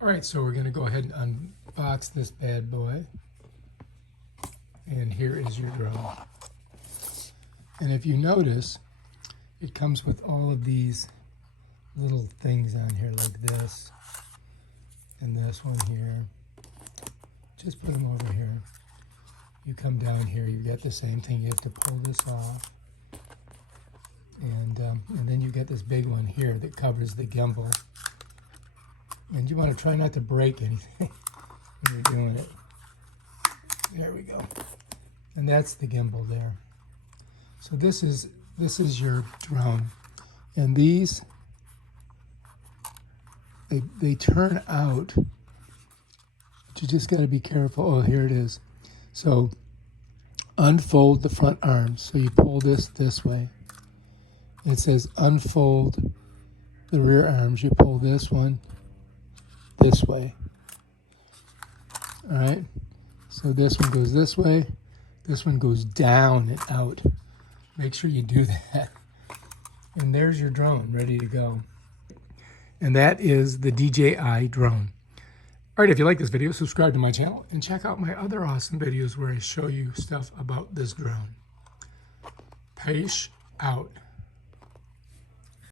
All right, so we're going to go ahead and unbox this bad boy. And here is your drone. And if you notice, it comes with all of these little things on here like this. And this one here. Just put them over here. You come down here, you get the same thing. You have to pull this off. And then you get this big one here that covers the gimbal. And you want to try not to break anything when you're doing it. There we go. And that's the gimbal there. So this is your drone. And these, they turn out, but you just got to be careful. Oh, here it is. So unfold the front arms. So you pull this way. It says unfold the rear arms. You pull this one this way. All right. So this one goes this way. This one goes down and out. Make sure you do that. And there's your drone ready to go. And that is the DJI drone. All right, if you like this video, subscribe to my channel and check out my other awesome videos where I show you stuff about this drone. Peace out.